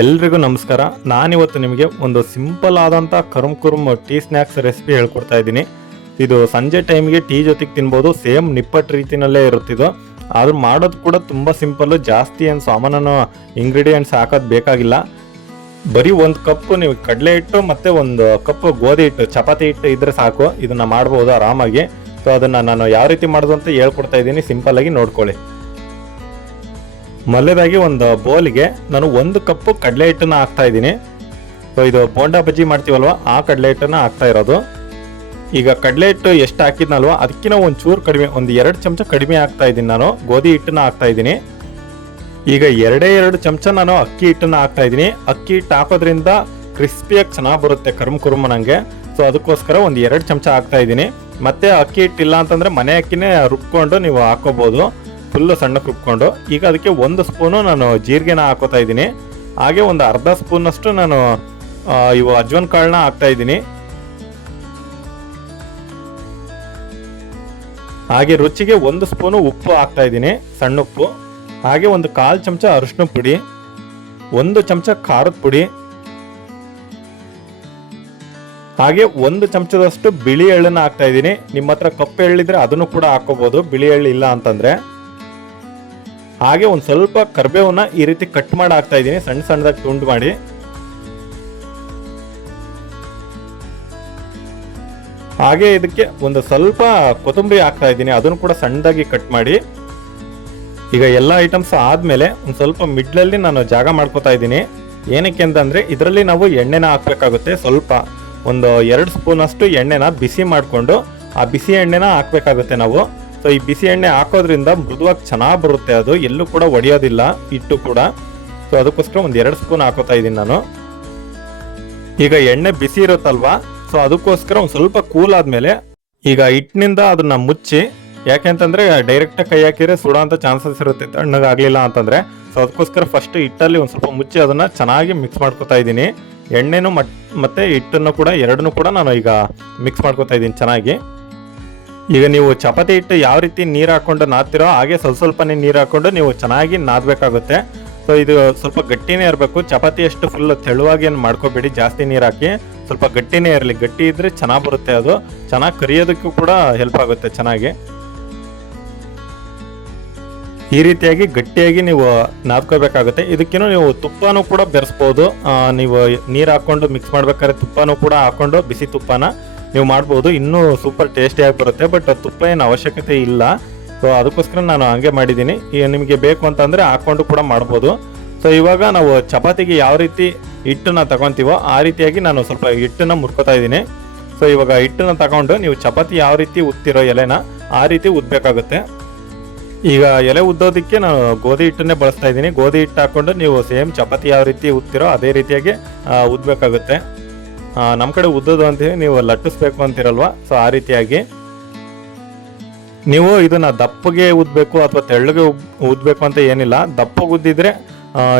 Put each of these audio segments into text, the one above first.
ಎಲ್ರಿಗೂ ನಮಸ್ಕಾರ. ನಾನಿವತ್ತು ನಿಮಗೆ ಒಂದು ಸಿಂಪಲ್ ಆದಂಥ ಕರುಮ್ ಕುರುಮ್ ಟೀ ಸ್ನ್ಯಾಕ್ಸ್ ರೆಸಿಪಿ ಹೇಳ್ಕೊಡ್ತಾ ಇದ್ದೀನಿ. ಇದು ಸಂಜೆ ಟೈಮ್ಗೆ ಟೀ ಜೊತೆಗೆ ತಿನ್ಬೋದು, ಸೇಮ್ ನಿಪ್ಪಟ್ಟು ರೀತಿನಲ್ಲೇ ಇರುತ್ತಿದ್ದು ಆದ್ರೆ ಮಾಡೋದು ಕೂಡ ತುಂಬ ಸಿಂಪಲ್ಲು, ಜಾಸ್ತಿ ಏನು ಸಾಮಾನು ಇಂಗ್ರೀಡಿಯೆಂಟ್ಸ್ ಹಾಕೋದು ಬೇಕಾಗಿಲ್ಲ. ಬರೀ ಒಂದು ಕಪ್ ನೀವು ಕಡಲೆ ಹಿಟ್ಟು ಮತ್ತು ಒಂದು ಕಪ್ ಗೋಧಿ ಹಿಟ್ಟು, ಚಪಾತಿ ಹಿಟ್ಟು ಇದ್ರೆ ಸಾಕು. ಇದನ್ನು ಮಾಡ್ಬೋದು ಆರಾಮಾಗಿ. ಸೊ ಅದನ್ನು ನಾನು ಯಾವ ರೀತಿ ಮಾಡೋದು ಅಂತ ಹೇಳ್ಕೊಡ್ತಾ ಇದ್ದೀನಿ. ಸಿಂಪಲ್ಲಾಗಿ ನೋಡ್ಕೊಳ್ಳಿ. ಮೊದಲೇದಾಗಿ ಒಂದು ಬೌಲಿಗೆ ನಾನು ಒಂದು ಕಪ್ಪು ಕಡಲೆ ಹಿಟ್ಟನ್ನು ಹಾಕ್ತಾ ಇದ್ದೀನಿ. ಸೊ ಇದು ಬೋಂಡಾ ಬಜ್ಜಿ ಮಾಡ್ತೀವಲ್ವ? ಆ ಕಡಲೆ ಹಿಟ್ಟನ್ನು ಹಾಕ್ತಾ ಇರೋದು. ಈಗ ಕಡಲೆ ಹಿಟ್ಟು ಎಷ್ಟು ಹಾಕಿದ್ನಲ್ವ? ಅದಕ್ಕಿಂತ ಒಂದು ಚೂರು ಕಡಿಮೆ, ಒಂದು ಎರಡು ಚಮಚ ಕಡಿಮೆ ಹಾಕ್ತಾ ಇದ್ದೀನಿ ನಾನು. ಗೋಧಿ ಹಿಟ್ಟನ್ನು ಹಾಕ್ತಾ ಇದ್ದೀನಿ. ಈಗ ಎರಡೇ ಎರಡು ಚಮಚ ನಾನು ಅಕ್ಕಿ ಹಿಟ್ಟನ್ನು ಹಾಕ್ತಾ ಇದ್ದೀನಿ. ಅಕ್ಕಿ ಹಿಟ್ಟು ಹಾಕೋದ್ರಿಂದ ಕ್ರಿಸ್ಪಿಯಾಗಿ ಚೆನ್ನಾಗಿ ಬರುತ್ತೆ, ಕರ್ಮ ಕುರುಮ ನನಗೆ ಸೊ ಅದಕ್ಕೋಸ್ಕರ ಒಂದು ಎರಡು ಚಮಚ ಹಾಕ್ತಾ ಇದ್ದೀನಿ. ಮತ್ತೆ ಅಕ್ಕಿ ಹಿಟ್ಟಿಲ್ಲ ಅಂತಂದರೆ ಮನೆ ಅಕ್ಕಿನೇ ರುಬ್ಕೊಂಡು ನೀವು ಹಾಕೋಬಹುದು ಫುಲ್ಲು ಸಣ್ಣಕ್ಕೆ ರುಬ್ಕೊಂಡು ಈಗ ಅದಕ್ಕೆ ಒಂದು ಸ್ಪೂನು ನಾನು ಜೀರಿಗೆನ ಹಾಕೋತಾ ಇದ್ದೀನಿ. ಹಾಗೆ ಒಂದು ಅರ್ಧ ಸ್ಪೂನಷ್ಟು ನಾನು ಇವು ಅಜ್ವನ್ ಕಾಳನ್ನ ಹಾಕ್ತಾ ಇದ್ದೀನಿ. ಹಾಗೆ ರುಚಿಗೆ ಒಂದು ಸ್ಪೂನು ಉಪ್ಪು ಹಾಕ್ತಾ ಇದ್ದೀನಿ, ಸಣ್ಣ ಉಪ್ಪು. ಹಾಗೆ ಒಂದು ಕಾಲು ಚಮಚ ಅರಿಶಿನ ಪುಡಿ, ಒಂದು ಚಮಚ ಖಾರದ ಪುಡಿ. ಹಾಗೆ ಒಂದು ಚಮಚದಷ್ಟು ಬಿಳಿ ಎಳ್ಳನ್ನು ಹಾಕ್ತಾ ಇದ್ದೀನಿ. ನಿಮ್ಮ ಹತ್ರ ಕಪ್ಪು ಎಳ್ಳಿದ್ರೆ ಅದನ್ನು ಕೂಡ ಹಾಕೋಬಹುದು ಬಿಳಿ ಎಳ್ಳು ಇಲ್ಲ ಅಂತಂದ್ರೆ. ಹಾಗೆ ಒಂದು ಸ್ವಲ್ಪ ಕರ್ಬೇವನ್ನ ಈ ರೀತಿ ಕಟ್ ಮಾಡಿ ಹಾಕ್ತಾ ಇದ್ದೀನಿ. ಸಣ್ಣ ಸಣ್ಣದಾಗಿ ತುಂಡು ಮಾಡಿ. ಹಾಗೆ ಇದಕ್ಕೆ ಒಂದು ಸ್ವಲ್ಪ ಕೊತ್ತಂಬರಿ ಹಾಕ್ತಾ ಇದ್ದೀನಿ. ಅದನ್ನು ಕೂಡ ಸಣ್ಣದಾಗಿ ಕಟ್ ಮಾಡಿ. ಈಗ ಎಲ್ಲ ಐಟಮ್ಸ್ ಆದಮೇಲೆ ಒಂದು ಸ್ವಲ್ಪ ಮಿಡ್ಲಲ್ಲಿ ನಾನು ಜಾಗ ಮಾಡ್ಕೋತಾ ಇದ್ದೀನಿ. ಏನಕ್ಕೆ ಅಂತಂದರೆ ಇದರಲ್ಲಿ ನಾವು ಎಣ್ಣೆನ ಹಾಕ್ಬೇಕಾಗುತ್ತೆ. ಸ್ವಲ್ಪ ಒಂದು ಎರಡು ಸ್ಪೂನಷ್ಟು ಎಣ್ಣೆನ ಬಿಸಿ ಮಾಡಿಕೊಂಡು ಆ ಬಿಸಿ ಎಣ್ಣೆನ ಹಾಕಬೇಕಾಗುತ್ತೆ ನಾವು. ಸೊ ಈ ಬಿಸಿ ಎಣ್ಣೆ ಹಾಕೋದ್ರಿಂದ ಮೃದುವಾಗಿ ಚೆನ್ನಾಗಿ ಬರುತ್ತೆ. ಅದು ಎಲ್ಲೂ ಕೂಡ ಒಡೆಯೋದಿಲ್ಲ, ಹಿಟ್ಟು ಕೂಡ. ಸೊ ಅದಕ್ಕೋಸ್ಕರ ಒಂದು ಎರಡು ಸ್ಪೂನ್ ಹಾಕೋತಾ ಇದ್ದೀನಿ ನಾನು. ಈಗ ಎಣ್ಣೆ ಬಿಸಿ ಇರುತ್ತಲ್ವಾ? ಸೊ ಅದಕ್ಕೋಸ್ಕರ ಒಂದು ಸ್ವಲ್ಪ ಕೂಲ್ ಆದಮೇಲೆ ಈಗ ಹಿಟ್ಟಿನಿಂದ ಅದನ್ನ ಮುಚ್ಚಿ ಯಾಕೆಂತಂದ್ರೆ ಡೈರೆಕ್ಟ್ ಕೈ ಹಾಕಿದರೆ ಸುಡೋ ಚಾನ್ಸಸ್ ಇರುತ್ತೆ. ತಣ್ಣಗಾಗ್ಲಿಲ್ಲ ಅಂತಂದ್ರೆ. ಸೊ ಅದಕ್ಕೋಸ್ಕರ ಫಸ್ಟ್ ಹಿಟ್ಟಲ್ಲಿ ಒಂದು ಸ್ವಲ್ಪ ಮುಚ್ಚಿ ಅದನ್ನ ಚೆನ್ನಾಗಿ ಮಿಕ್ಸ್ ಮಾಡ್ಕೊತಾ ಇದ್ದೀನಿ. ಎಣ್ಣೆನೂ ಮತ್ತೆ ಹಿಟ್ಟನ್ನು ಕೂಡ ಎರಡನ್ನೂ ಕೂಡ ನಾನು ಈಗ ಮಿಕ್ಸ್ ಮಾಡ್ಕೊತಾ ಇದ್ದೀನಿ ಚೆನ್ನಾಗಿ. ಈಗ ನೀವು ಚಪಾತಿ ಹಿಟ್ಟು ಯಾವ ರೀತಿ ನೀರು ಹಾಕೊಂಡು ನಾದ್ತಿರೋ ಹಾಗೆ ಸ್ವಲ್ಪ ಸ್ವಲ್ಪನೇ ನೀರು ಹಾಕೊಂಡು ನೀವು ಚೆನ್ನಾಗಿ ನಾದಬೇಕಾಗುತ್ತೆ. ಸೊ ಇದು ಸ್ವಲ್ಪ ಗಟ್ಟಿನೇ ಇರಬೇಕು. ಚಪಾತಿ ಅಷ್ಟು ಫುಲ್ ತೆಳುವಾಗಿ ಏನು ಮಾಡ್ಕೋಬೇಡಿ. ಜಾಸ್ತಿ ನೀರು ಹಾಕಿ ಸ್ವಲ್ಪ ಗಟ್ಟಿನೇ ಇರಲಿ. ಗಟ್ಟಿ ಇದ್ರೆ ಚೆನ್ನಾಗಿ ಬರುತ್ತೆ ಅದು. ಚೆನ್ನಾಗಿ ಕರಿಯೋದಕ್ಕೂ ಕೂಡ ಹೆಲ್ಪ್ ಆಗುತ್ತೆ ಚೆನ್ನಾಗಿ. ಈ ರೀತಿಯಾಗಿ ಗಟ್ಟಿಯಾಗಿ ನೀವು ನಾದ್ಕೋಬೇಕಾಗುತ್ತೆ. ಇದಕ್ಕೇನು ನೀವು ತುಪ್ಪನೂ ಕೂಡ ಬೆರೆಸ್ಬೋದು. ನೀವು ನೀರು ಹಾಕ್ಕೊಂಡು ಮಿಕ್ಸ್ ಮಾಡ್ಬೇಕಾದ್ರೆ ತುಪ್ಪನೂ ಕೂಡ ಹಾಕ್ಕೊಂಡು ಬಿಸಿ ತುಪ್ಪನ. ನೀವು ಮಾಡ್ಬೋದು. ಇನ್ನೂ ಸೂಪರ್ ಟೇಸ್ಟಿಯಾಗಿ ಬರುತ್ತೆ ಬಟ್ ತುಪ್ಪ ಏನು ಅವಶ್ಯಕತೆ ಇಲ್ಲ. ಸೊ ಅದಕ್ಕೋಸ್ಕರ ನಾನು ಹಂಗೆ ಮಾಡಿದ್ದೀನಿ. ಈಗ ನಿಮಗೆ ಬೇಕು ಅಂತಂದರೆ ಹಾಕ್ಕೊಂಡು ಕೂಡ ಮಾಡ್ಬೋದು. ಸೊ ಇವಾಗ ನಾವು ಚಪಾತಿಗೆ ಯಾವ ರೀತಿ ಹಿಟ್ಟನ್ನು ತಗೊಂತೀವೋ ಆ ರೀತಿಯಾಗಿ ನಾನು ಸ್ವಲ್ಪ ಹಿಟ್ಟನ್ನು ಮುರ್ಕೋತಾ ಇದ್ದೀನಿ. ಸೊ ಇವಾಗ ಹಿಟ್ಟನ್ನು ತಗೊಂಡು ನೀವು ಚಪಾತಿ ಯಾವ ರೀತಿ ಉತ್ತಿರೋ ಎಲೆನ ಆ ರೀತಿ ಉದ್ಬೇಕಾಗುತ್ತೆ. ಈಗ ಎಲೆ ಉದ್ದೋದಕ್ಕೆ ನಾನು ಗೋಧಿ ಹಿಟ್ಟನ್ನೇ ಬಳಸ್ತಾ ಇದ್ದೀನಿ. ಗೋಧಿ ಹಿಟ್ಟು ಹಾಕ್ಕೊಂಡು ನೀವು ಸೇಮ್ ಚಪಾತಿ ಯಾವ ರೀತಿ ಉತ್ತಿರೋ ಅದೇ ರೀತಿಯಾಗಿ ಉದ್ಬೇಕಾಗುತ್ತೆ. ನಮ್ಮ ಕಡೆ ಉದ್ದೋದು ಅಂತೀವಿ ನೀವು ಲಟ್ಟಿಸ್ಬೇಕು ಅಂತಿರಲ್ವ ಸೊ ಆ ರೀತಿಯಾಗಿ. ನೀವು ಇದನ್ನ ದಪ್ಪಗೆ ಉದ್ಬೇಕು ಅಥವಾ ತೆಳ್ಳಗೆ ಉದ್ದಬೇಕು ಅಂತ ಏನಿಲ್ಲ. ದಪ್ಪಗೆ ಉದ್ದಿದ್ರೆ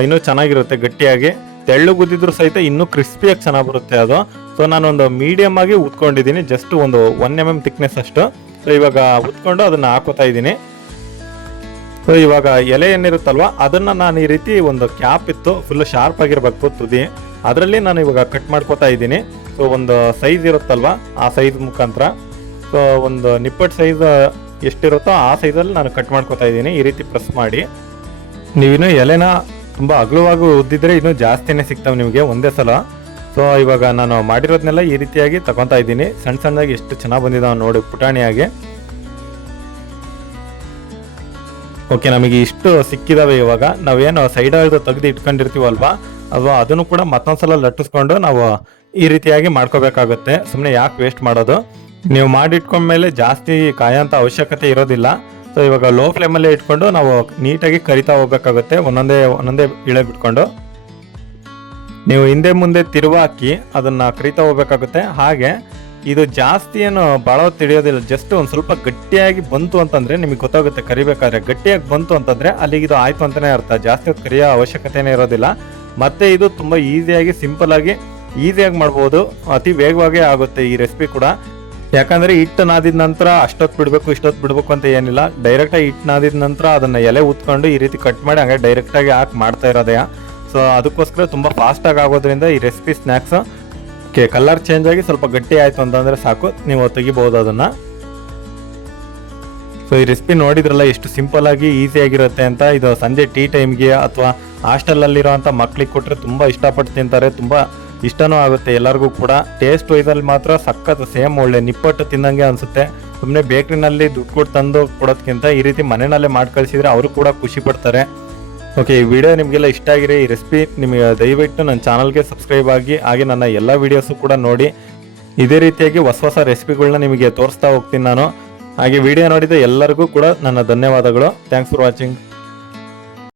ಇನ್ನೂ ಚೆನ್ನಾಗಿರುತ್ತೆ ಗಟ್ಟಿಯಾಗಿ. ತೆಳ್ಳಗೆ ಉದ್ದಿದ್ರು ಸಹಿತ ಇನ್ನೂ ಕ್ರಿಸ್ಪಿಯಾಗಿ ಚೆನ್ನಾಗಿ ಬರುತ್ತೆ ಅದು. ಸೊ ನಾನೊಂದು ಮೀಡಿಯಮ್ ಆಗಿ ಉದ್ಕೊಂಡಿದ್ದೀನಿ. ಜಸ್ಟ್ ಒಂದು ಒನ್ ಎಂ ಎಂ ಥಿಕ್ನೆಸ್ ಅಷ್ಟು. ಸೊ ಇವಾಗ ಉದ್ಕೊಂಡು ಅದನ್ನ ಹಾಕೋತಾ ಇದ್ದೀನಿ. ಸೊ ಇವಾಗ ಎಲೆ ಏನಿರುತ್ತಲ್ವ ಅದನ್ನ ನಾನು ಈ ರೀತಿ ಒಂದು ಕ್ಯಾಪ್ ಇತ್ತು. ಫುಲ್ ಶಾರ್ಪ್ ಆಗಿರ್ಬೇಕು ತುದಿ. ಅದರಲ್ಲಿ ನಾನು ಇವಾಗ ಕಟ್ ಮಾಡ್ಕೋತಾ ಇದ್ದೀನಿ. ಸೊ ಒಂದು ಸೈಜ್ ಇರುತ್ತಲ್ವ? ಆ ಸೈಜ್ ಮುಖಾಂತರ. ಸೊ ಒಂದು ನಿಪ್ಪಟ್ಟು ಸೈಜ್ ಎಷ್ಟಿರುತ್ತೋ ಆ ಸೈಜಲ್ಲಿ ನಾನು ಕಟ್ ಮಾಡ್ಕೋತಾ ಇದ್ದೀನಿ. ಈ ರೀತಿ ಪ್ರೆಸ್ ಮಾಡಿ. ನೀವಿನ್ನು ಎಲೆನ ತುಂಬ ಅಗಲವಾಗಿ ಉದ್ದಿದ್ರೆ ಇನ್ನೂ ಜಾಸ್ತಿನೇ ಸಿಗ್ತಾವೆ ನಿಮಗೆ ಒಂದೇ ಸಲ. ಸೊ ಇವಾಗ ನಾನು ಮಾಡಿರೋದನ್ನೆಲ್ಲ ಈ ರೀತಿಯಾಗಿ ತಗೊತಾ ಇದ್ದೀನಿ. ಸಣ್ಣ ಸಣ್ಣದಾಗಿ ಎಷ್ಟು ಚೆನ್ನಾಗಿ ಬಂದಿದ್ದಾವೆ ನೋಡಿ ಪುಟಾಣಿಯಾಗಿ. ಓಕೆ ನಮಗೆ ಇಷ್ಟು ಸಿಕ್ಕಿದಾವೆ ಇವಾಗ. ನಾವೇನು ಸೈಡ್ ತೆಗೆದು ಇಟ್ಕೊಂಡಿರ್ತೀವಲ್ವಾ? ಅದು ಅದನ್ನು ಕೂಡ ಮತ್ತೊಂದ್ಸಲ ಲಟ್ಟಿಸ್ಕೊಂಡು ನಾವು ಈ ರೀತಿಯಾಗಿ ಮಾಡ್ಕೋಬೇಕಾಗುತ್ತೆ. ಸುಮ್ಮನೆ ಯಾಕೆ ವೇಸ್ಟ್ ಮಾಡೋದು? ನೀವು ಮಾಡಿಟ್ಕೊಂಡ್ಮೇಲೆ ಜಾಸ್ತಿ ಕಾಯೋಂಥ ಅವಶ್ಯಕತೆ ಇರೋದಿಲ್ಲ. ಸೊ ಇವಾಗ ಲೋ ಫ್ಲೇಮಲ್ಲೇ ಇಟ್ಕೊಂಡು ನಾವು ನೀಟಾಗಿ ಕರಿತಾ ಹೋಗ್ಬೇಕಾಗುತ್ತೆ. ಒಂದೊಂದೇ ಒಂದೊಂದೇ ಇಳೆ ಬಿಟ್ಕೊಂಡು. ನೀವು ಹಿಂದೆ ಮುಂದೆ ತಿರುವ ಹಾಕಿ ಅದನ್ನ ಕರಿತಾ ಹೋಗ್ಬೇಕಾಗುತ್ತೆ. ಹಾಗೆ ಇದು ಜಾಸ್ತಿ ಏನು ಭಾಳ ತಿಳಿಯೋದಿಲ್ಲ. ಜಸ್ಟ್ ಒಂದು ಸ್ವಲ್ಪ ಗಟ್ಟಿಯಾಗಿ ಬಂತು ಅಂತಂದರೆ ನಿಮಗೆ ಗೊತ್ತಾಗುತ್ತೆ ಕರಿಬೇಕಾದ್ರೆ. ಗಟ್ಟಿಯಾಗಿ ಬಂತು ಅಂತಂದರೆ ಅಲ್ಲಿಗೆ ಇದು ಆಯ್ತು ಅಂತಲೇ ಅರ್ಥ. ಜಾಸ್ತಿ ಹೊತ್ತು ಕರಿಯೋ ಅವಶ್ಯಕತೆನೇ ಇರೋದಿಲ್ಲ. ಮತ್ತೆ ಇದು ತುಂಬ ಈಸಿಯಾಗಿ, ಸಿಂಪಲ್ ಆಗಿ, ಈಸಿಯಾಗಿ ಮಾಡ್ಬೋದು. ಅತಿ ವೇಗವಾಗಿ ಆಗುತ್ತೆ ಈ ರೆಸಿಪಿ ಕೂಡ. ಯಾಕಂದ್ರೆ ಹಿಟ್ಟು ನಾದಿದ ನಂತರ ಅಷ್ಟೊತ್ತು ಬಿಡಬೇಕು ಇಷ್ಟೊತ್ತು ಬಿಡಬೇಕು ಅಂತ ಏನಿಲ್ಲ. ಡೈರೆಕ್ಟಾಗಿ ಹಿಟ್ಟು ನಾದಿದ ನಂತರ ಅದನ್ನ ಎಲೆ ಉತ್ಕೊಂಡು ಈ ರೀತಿ ಕಟ್ ಮಾಡಿ ಹಂಗೆ ಡೈರೆಕ್ಟಾಗಿ ಹಾಕಿ ಮಾಡ್ತಾ ಇರೋದೇ. ಸೊ ಅದಕ್ಕೋಸ್ಕರ ತುಂಬ ಫಾಸ್ಟಾಗಿ ಆಗೋದ್ರಿಂದ ಈ ರೆಸಿಪಿ ಸ್ನ್ಯಾಕ್ಸ್ ಕೆ ಕಲರ್ ಚೇಂಜ್ ಆಗಿ ಸ್ವಲ್ಪ ಗಟ್ಟಿ ಆಯಿತು ಅಂತಂದರೆ ಸಾಕು. ನೀವು ತೆಗಿಬೋದು ಅದನ್ನು. ಸೊ ಈ ರೆಸಿಪಿ ನೋಡಿದ್ರಲ್ಲ ಎಷ್ಟು ಸಿಂಪಲ್ ಆಗಿ ಈಸಿ ಆಗಿರುತ್ತೆ ಅಂತ. ಇದು ಸಂಜೆ ಟೀ ಟೈಮ್ಗೆ ಅಥವಾ ಹಾಸ್ಟೆಲಲ್ಲಿರೋಂಥ ಮಕ್ಳಿಗೆ ಕೊಟ್ಟರೆ ತುಂಬ ಇಷ್ಟಪಟ್ಟು ತಿಂತಾರೆ, ತುಂಬ ಇಷ್ಟನೂ ಆಗುತ್ತೆ. ಎಲ್ಲರಿಗೂ ಕೂಡ ಟೇಸ್ಟ್ ವೈಸಲ್ಲಿ ಮಾತ್ರ ಸಖತ್ ಸೇಮ್ ಒಳ್ಳೆ ನಿಪ್ಪಟ್ಟು ತಿನ್ನಂಗೆ ಅನಿಸುತ್ತೆ. ಸುಮ್ಮನೆ ಬೇಕ್ರಿನಲ್ಲಿ ದುಡ್ಡು ಕೊಟ್ಟು ತಂದು ಕೊಡೋದಕ್ಕಿಂತ ಈ ರೀತಿ ಮನೆಯಲ್ಲೇ ಮಾಡಿ ಕಳಿಸಿದ್ರೆ ಅವರು ಕೂಡ ಖುಷಿ ಪಡ್ತಾರೆ. ಓಕೆ ಈ ವಿಡಿಯೋ ನಿಮಗೆಲ್ಲ ಇಷ್ಟ ಆಗಿರಿ ಈ ರೆಸಿಪಿ ನಿಮಗೆ ದಯವಿಟ್ಟು ನನ್ನ ಚಾನಲ್ಗೆ ಸಬ್ಸ್ಕ್ರೈಬ್ ಆಗಿ, ಹಾಗೆ ನನ್ನ ಎಲ್ಲ ವೀಡಿಯೋಸು ಕೂಡ ನೋಡಿ. ಇದೇ ರೀತಿಯಾಗಿ ಹೊಸ ಹೊಸ ರೆಸಿಪಿಗಳನ್ನ ನಿಮಗೆ ತೋರಿಸ್ತಾ ಹೋಗ್ತೀನಿ ನಾನು. ಹಾಗೆ ವಿಡಿಯೋ ನೋಡಿದ ಎಲ್ಲರಿಗೂ ಕೂಡ ನನ್ನ ಧನ್ಯವಾದಗಳು. Thanks for watching